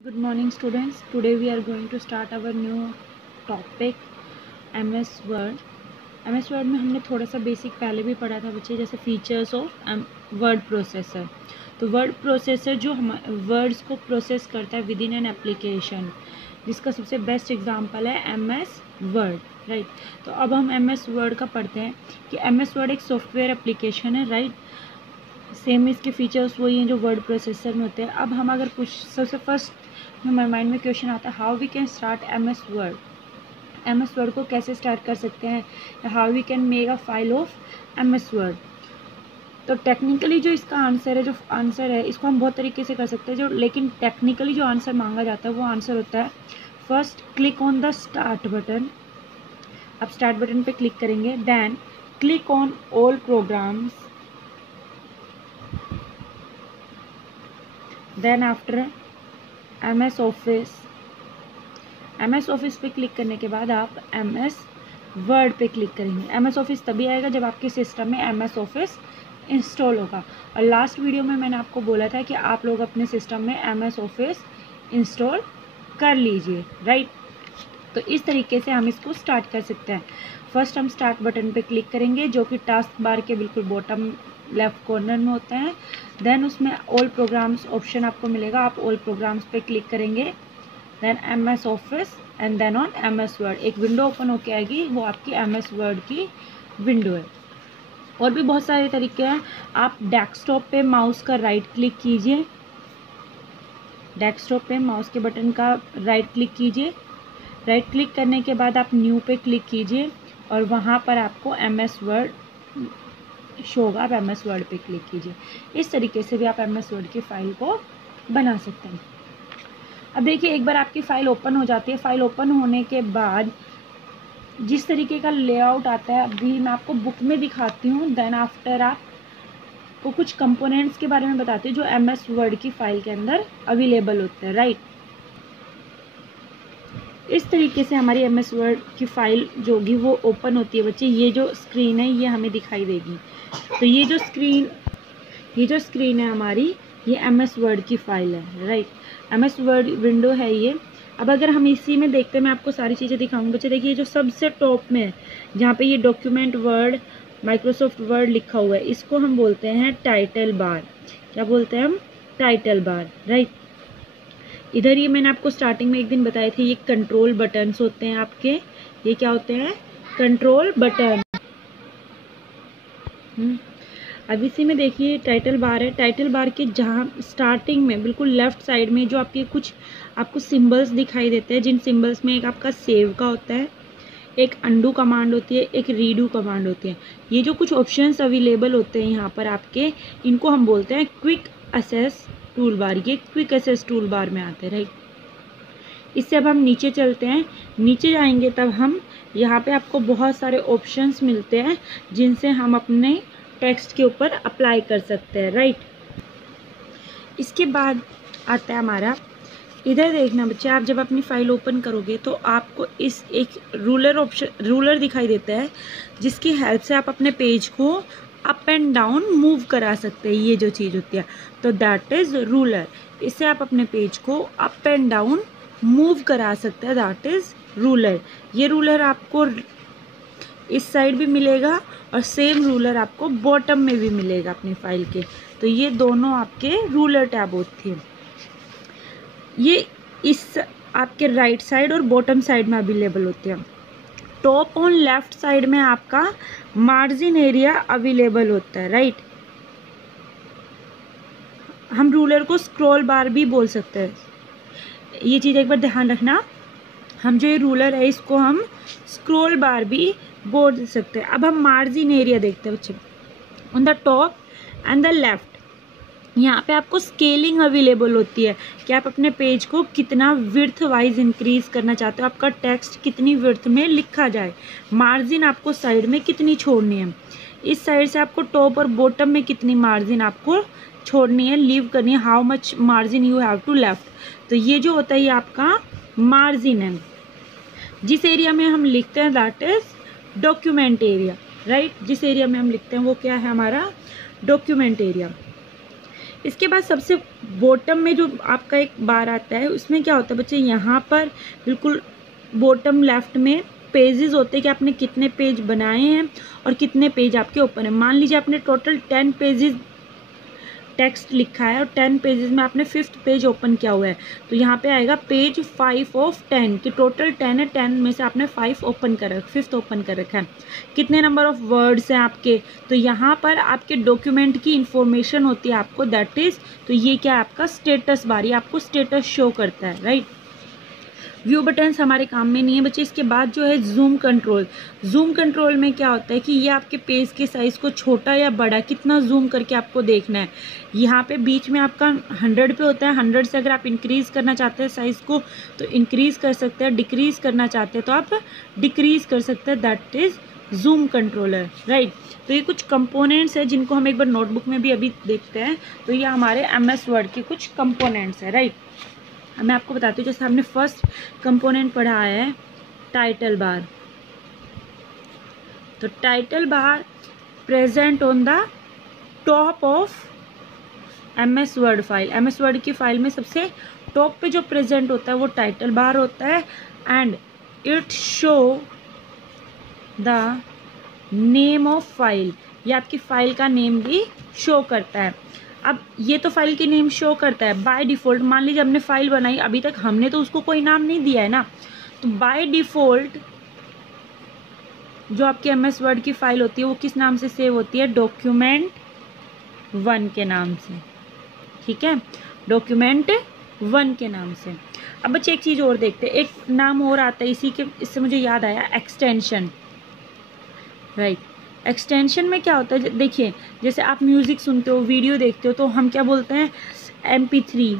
Good morning students. Today we are going to start our new topic MS Word. MS Word में हमने थोड़ा सा basic पहले भी पढ़ा था बच्चे, जैसे फीचर्स ऑफ वर्ड प्रोसेसर। तो वर्ड प्रोसेसर जो हम वर्ड्स को प्रोसेस करता है विद इन एन एप्लीकेशन, जिसका सबसे बेस्ट एग्जांपल है MS वर्ड, राइट। तो अब हम MS वर्ड का पढ़ते हैं कि MS वर्ड एक सॉफ्टवेयर एप्लीकेशन है, राइट। सेम इसके फीचर्स वही हैं जो वर्ड प्रोसेसर में होते हैं। अब हम अगर कुछ सबसे फर्स्ट हमारे माइंड में क्वेश्चन आता है, how we can start MS word. MS word को कैसे स्टार्ट कर सकते हैं, how we can make a file of MS word. तो टेक्निकली जो इसका आंसर है इसको हम बहुत तरीके से कर सकते हैं, लेकिन टेक्निकली जो आंसर मांगा जाता है वो आंसर होता है, first click on the start button. आप स्टार्ट बटन पे क्लिक करेंगे, then click on all programs, then after MS office. MS office पे क्लिक करने के बाद आप MS वर्ड पे क्लिक करेंगे। MS ऑफिस तभी आएगा जब आपके सिस्टम में MS ऑफिस इंस्टॉल होगा। और लास्ट वीडियो में मैंने आपको बोला था कि आप लोग अपने सिस्टम में MS ऑफिस इंस्टॉल कर लीजिए, राइट। तो इस तरीके से हम इसको स्टार्ट कर सकते हैं। फर्स्ट हम स्टार्ट बटन पे क्लिक करेंगे जो कि टास्क बार के बिल्कुल बॉटम लेफ्ट कॉर्नर में होता है। देन उसमें ऑल प्रोग्राम्स ऑप्शन आपको मिलेगा, आप ऑल प्रोग्राम्स पे क्लिक करेंगे, then MS office and then on MS word. एक विंडो ओपन होके आएगी, वो आपकी MS वर्ड की विंडो है। और भी बहुत सारे तरीके हैं। आप डेस्कटॉप पे माउस का राइट क्लिक कीजिए, डेस्कटॉप पे माउस के बटन का राइट क्लिक कीजिए। राइट क्लिक करने के बाद आप न्यू पे क्लिक कीजिए और वहाँ पर आपको MS वर्ड शो होगा, आप MS वर्ड पे क्लिक कीजिए। इस तरीके से भी आप MS वर्ड की फ़ाइल को बना सकते हैं। अब देखिए, एक बार आपकी फ़ाइल ओपन हो जाती है, फ़ाइल ओपन होने के बाद जिस तरीके का लेआउट आता है अभी मैं आपको बुक में दिखाती हूँ। देन आफ्टर आपको कुछ कंपोनेंट्स के बारे में बताती हूँ जो MS वर्ड की फ़ाइल के अंदर अवेलेबल होते हैं, राइट। इस तरीके से हमारी MS वर्ड की फ़ाइल जो होगी वो ओपन होती है बच्चे। ये जो स्क्रीन है ये हमें दिखाई देगी। तो ये जो स्क्रीन है हमारी, ये MS वर्ड की फ़ाइल है, राइट। MS वर्ड विंडो है ये। अब अगर हम इसी में देखते हैं, मैं आपको सारी चीज़ें दिखाऊंगी बच्चे। देखिए जो सबसे टॉप में है जहाँ पे ये डॉक्यूमेंट वर्ड माइक्रोसॉफ्ट वर्ड लिखा हुआ है, इसको हम बोलते हैं टाइटल बार। क्या बोलते हैं हम? Title bar, right. इधर ये मैंने आपको स्टार्टिंग में एक दिन बताए थे, ये कंट्रोल बटन्स होते हैं आपके। ये क्या होते हैं? Control button. अब इसी में देखिए टाइटल बार है। टाइटल बार के जहाँ स्टार्टिंग में बिल्कुल लेफ्ट साइड में जो आपके कुछ आपको सिंबल्स दिखाई देते हैं, जिन सिंबल्स में एक आपका सेव का होता है, एक अंडू कमांड होती है, एक रीडू कमांड होती है। ये जो कुछ ऑप्शंस अवेलेबल होते हैं यहाँ पर आपके, इनको हम बोलते हैं क्विक एसेस टूल बार। ये क्विक एसेस टूल बार में आते हैं, राइट। इससे अब हम नीचे चलते हैं। नीचे जाएंगे तब हम यहाँ पे आपको बहुत सारे ऑप्शंस मिलते हैं जिनसे हम अपने टेक्स्ट के ऊपर अप्लाई कर सकते हैं, राइट। इसके बाद आता है हमारा, इधर देखना बच्चे, आप जब अपनी फ़ाइल ओपन करोगे तो आपको इस एक रूलर दिखाई देता है, जिसकी हेल्प से आप अपने पेज को अप एंड डाउन मूव करा सकते हैं। ये जो चीज़ होती है तो दैट इज़ रूलर। इससे आप अपने पेज को अप एंड डाउन मूव करा सकते हैं, दैट इज़ रूलर। ये रूलर आपको इस साइड भी मिलेगा और सेम रूलर आपको बॉटम में भी मिलेगा अपनी फाइल के। तो ये दोनों आपके रूलर टैब होते हैं। ये इस आपके राइट साइड और बॉटम साइड में अवेलेबल होते हैं। टॉप ऑन लेफ्ट साइड में आपका मार्जिन एरिया अवेलेबल होता है, राइट। हम रूलर को स्क्रॉल बार भी बोल सकते हैं। ये चीज़ एक बार ध्यान रखना, हम जो ये रूलर है इसको हम स्क्रॉल बार भी बोल सकते हैं। अब हम मार्जिन एरिया देखते हैं बच्चे। On the top and the left यहाँ पे आपको स्केलिंग अवेलेबल होती है कि आप अपने पेज को कितना विड्थ वाइज इंक्रीज करना चाहते हो, आपका टेक्स्ट कितनी विड्थ में लिखा जाए। मार्जिन आपको साइड में कितनी छोड़नी है, इस साइड से आपको टॉप और बॉटम में कितनी मार्जिन आपको छोड़नी है, लीव करनी है, how much margin you have to left. तो ये जो होता है ये आपका मार्जिन है। जिस एरिया में हम लिखते हैं that is document area, right. जिस एरिया में हम लिखते हैं वो क्या है? हमारा डॉक्यूमेंट एरिया। इसके बाद सबसे बॉटम में जो आपका एक बार आता है उसमें क्या होता है बच्चे, यहाँ पर बिल्कुल बॉटम लेफ्ट में पेजेस होते हैं कि आपने कितने पेज बनाए हैं और कितने पेज आपके ओपन है। मान लीजिए आपने टोटल 10 पेजेस टेक्स्ट लिखा है और 10 पेजेस में आपने 5th पेज ओपन किया हुआ है, तो यहाँ पे आएगा पेज 5 ऑफ 10 कि टोटल 10 है, 10 में से आपने 5 ओपन कर रखा, 5th ओपन कर रखा है। कितने नंबर ऑफ वर्ड्स हैं आपके, तो यहाँ पर आपके डॉक्यूमेंट की इंफॉर्मेशन होती है आपको, दैट इज, तो ये क्या है आपका स्टेटस बार, ये आपको स्टेटस शो करता है, राइट। व्यू बटन्स हमारे काम में नहीं है बच्चे। इसके बाद जो है जूम कंट्रोल, जूम कंट्रोल में क्या होता है कि ये आपके पेज के साइज़ को छोटा या बड़ा कितना जूम करके आपको देखना है। यहाँ पे बीच में आपका 100 पे होता है, 100 से अगर आप इंक्रीज़ करना चाहते हैं साइज़ को तो इंक्रीज़ कर सकते हैं, डिक्रीज़ करना चाहते हैं तो आप डिक्रीज़ कर सकते हैं, that is zoom controller, right. तो ये कुछ कंपोनेंट्स है जिनको हम एक बार नोटबुक में भी अभी देखते हैं। तो ये हमारे MS वर्ड के कुछ कंपोनेंट्स है, राइट। मैं आपको बताती हूँ, जैसे हमने फर्स्ट कंपोनेंट पढ़ा है टाइटल बार, तो title bar present on the top of MS word file. MS word की फाइल में सबसे टॉप पे जो प्रेजेंट होता है वो टाइटल बार होता है, and it show the name of file, ये आपकी फाइल का नेम भी शो करता है। अब ये तो फाइल की नेम शो करता है बाय डिफ़ॉल्ट। मान लीजिए हमने फाइल बनाई, अभी तक हमने तो उसको कोई नाम नहीं दिया है ना, तो बाय डिफ़ॉल्ट जो आपकी MS वर्ड की फाइल होती है वो किस नाम से सेव होती है, document1 के नाम से, ठीक है, document1 के नाम से। अब बच्चे एक चीज़ और देखते हैं, एक नाम और आता है इसी के, इससे मुझे याद आया एक्सटेंशन, राइट। एक्सटेंशन में क्या होता है, देखिए जैसे आप म्यूज़िक सुनते हो, वीडियो देखते हो, तो हम क्या बोलते हैं MP3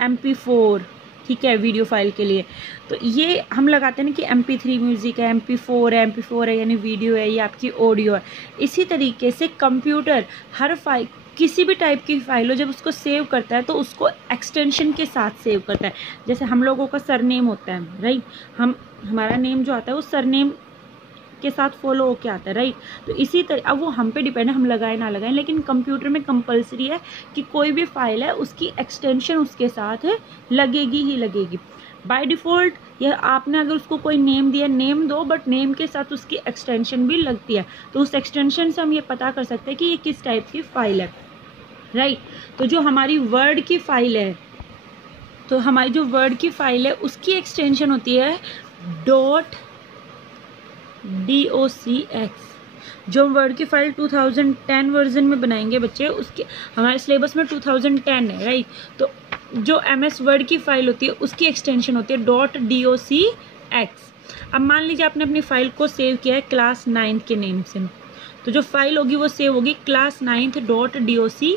MP4, ठीक है, वीडियो फाइल के लिए। तो ये हम लगाते हैं ना कि MP3 म्यूज़िक है, MP4 है यानी वीडियो है, ये आपकी ऑडियो है। इसी तरीके से कंप्यूटर हर फाइल, किसी भी टाइप की फाइल हो, जब उसको सेव करता है तो उसको एक्सटेंशन के साथ सेव करता है। जैसे हम लोगों का सरनेम होता है, राइट, हमारा नेम जो आता है वो सरनेम के साथ फॉलो होके आता है, राइट। तो इसी तरह अब वो हम पे डिपेंड है, हम लगाए ना लगाएं, लेकिन कंप्यूटर में कंपलसरी है कि कोई भी फाइल है उसकी एक्सटेंशन उसके साथ लगेगी ही लगेगी बाय डिफ़ॉल्ट। या आपने अगर उसको कोई नेम दिया, नेम दो, बट नेम के साथ उसकी एक्सटेंशन भी लगती है, तो उस एक्सटेंशन से हम ये पता कर सकते हैं कि ये किस टाइप की फाइल है, राइट। तो जो हमारी वर्ड की फाइल है, तो हमारी जो वर्ड की फाइल है उसकी एक्सटेंशन होती है .docx। जो वर्ड की फाइल 2010 वर्जन में बनाएंगे बच्चे, उसके हमारे सिलेबस में 2010 है, राइट। तो जो MS वर्ड की फाइल होती है उसकी एक्सटेंशन होती है .docx। अब मान लीजिए आपने अपनी फाइल को सेव किया है क्लास 9 के नेम से, तो जो फाइल होगी वो सेव होगी क्लास 9 .docx।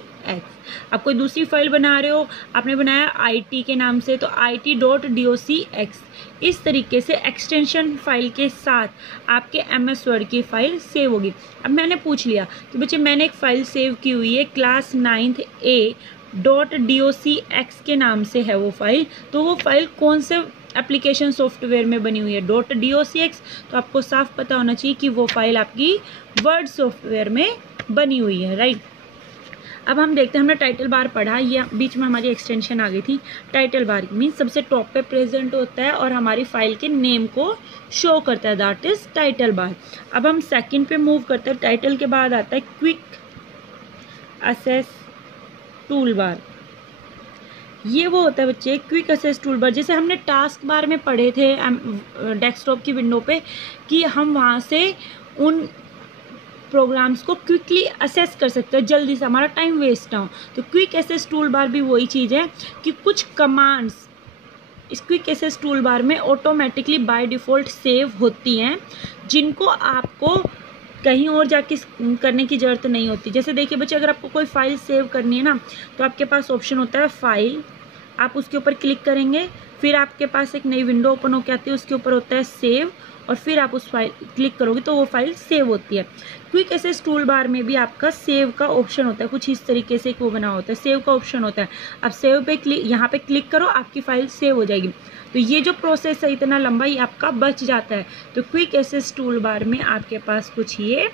आप कोई दूसरी फाइल बना रहे हो, आपने बनाया IT के नाम से, तो IT.docx। इस तरीके से एक्सटेंशन फाइल के साथ आपके MS वर्ड की फाइल सेव होगी। अब मैंने पूछ लिया कि बच्चे मैंने एक फ़ाइल सेव की हुई है क्लास 9 A .docx के नाम से है वो फाइल, तो वो फाइल कौन से एप्लीकेशन सॉफ्टवेयर में बनी हुई है, .docx, तो आपको साफ पता होना चाहिए कि वो फाइल आपकी वर्ड सॉफ्टवेयर में बनी हुई है, राइट। अब हम देखते हैं, हमने टाइटल बार पढ़ा, ये बीच में हमारी एक्सटेंशन आ गई थी। टाइटल बार मीन्स सबसे टॉप पे प्रेजेंट होता है और हमारी फाइल के नेम को शो करता है, दैट इज टाइटल बार। अब हम सेकंड पे मूव करते हैं। टाइटल के बाद आता है क्विक असेस टूल बार। ये वो होता है बच्चे क्विक असेस टूल बार, जैसे हमने टास्क बार में पढ़े थे डेस्कटॉप की विंडो पे कि हम वहाँ से उन प्रोग्राम्स को क्विकली असेस कर सकते हैं, जल्दी से, हमारा टाइम वेस्ट ना हो। तो क्विक एसेस टूल बार भी वही चीज़ है कि कुछ कमांड्स इस क्विक एसेस टूल बार में ऑटोमेटिकली बाय डिफ़ॉल्ट सेव होती हैं, जिनको आपको कहीं और जाके करने की ज़रूरत नहीं होती। जैसे देखिए बच्चे, अगर आपको कोई फाइल सेव करनी है ना, तो आपके पास ऑप्शन होता है फाइल, आप उसके ऊपर क्लिक करेंगे, फिर आपके पास एक नई विंडो ओपन होकर आती है, उसके ऊपर होता है सेव, और फिर आप उस फाइल क्लिक करोगे तो वो फाइल सेव होती है। क्विक एसेस टूल बार में भी आपका सेव का ऑप्शन होता है, कुछ इस तरीके से वो बना होता है, सेव का ऑप्शन होता है। अब सेव पे यहाँ पे क्लिक करो, आपकी फाइल सेव हो जाएगी। तो ये जो प्रोसेस है इतना लंबा, ये आपका बच जाता है। तो क्विक एसेस टूल बार में आपके पास कुछ ये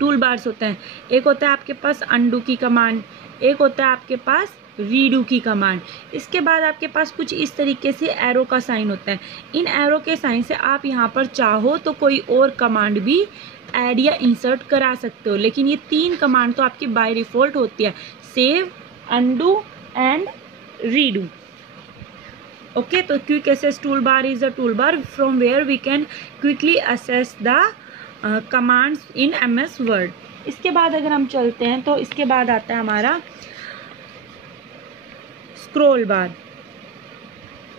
टूल बार्स होते हैं। एक होता है आपके पास अंडू की कमांड, एक होता है आपके पास रीडू की कमांड। इसके बाद आपके पास कुछ इस तरीके से एरो का साइन होता है। इन एरो के साइन से आप यहाँ पर चाहो तो कोई और कमांड भी ऐड या इंसर्ट करा सकते हो, लेकिन ये 3 कमांड तो आपकी बाय डिफॉल्ट होती है, save, undo and redo. Okay, तो quick access tool bar is a tool bar from where we can quickly access the commands in MS Word. इसके बाद अगर हम चलते हैं तो इसके बाद आता है हमारा स्क्रॉल बार।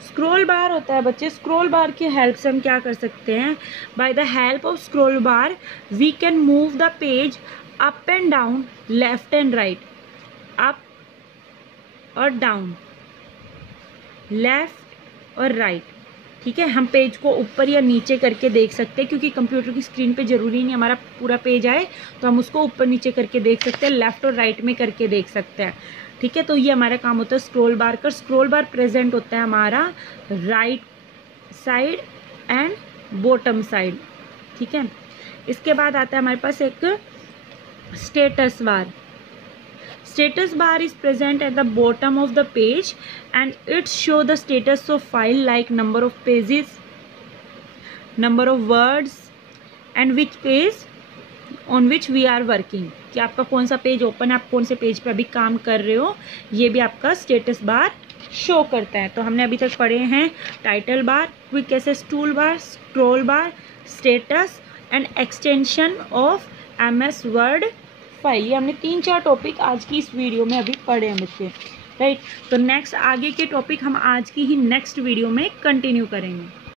स्क्रॉल बार होता है बच्चे, स्क्रॉल बार की हेल्प से हम क्या कर सकते हैं, by the help of scroll bar we can move the page up and down, left and right, up और डाउन, लेफ्ट और राइट। ठीक है, हम पेज को ऊपर या नीचे करके देख सकते हैं, क्योंकि कंप्यूटर की स्क्रीन पे ज़रूरी नहीं हमारा पूरा पेज आए, तो हम उसको ऊपर नीचे करके देख सकते हैं, लेफ्ट और राइट में करके देख सकते हैं। ठीक है, तो ये हमारा काम होता है स्क्रॉल बार का। स्क्रॉल बार प्रेजेंट होता है हमारा right side and bottom side. ठीक है, इसके बाद आता है हमारे पास एक status bar. Status bar is present at the bottom of the page and it show the status of file like number of pages, number of words and which page on which we are working, कि आपका कौन सा page open है, आप कौन से page पे अभी काम कर रहे हो, ये भी आपका स्टेटस बार शो करता है। तो हमने अभी तक पढ़े हैं title bar, quick access tool bar, scroll bar, status and extension of MS word file. ये हमने 3-4 टॉपिक आज की इस वीडियो में अभी पढ़े हैं बच्चे, राइट। तो नेक्स्ट आगे के टॉपिक हम आज की ही नेक्स्ट वीडियो में कंटिन्यू करेंगे।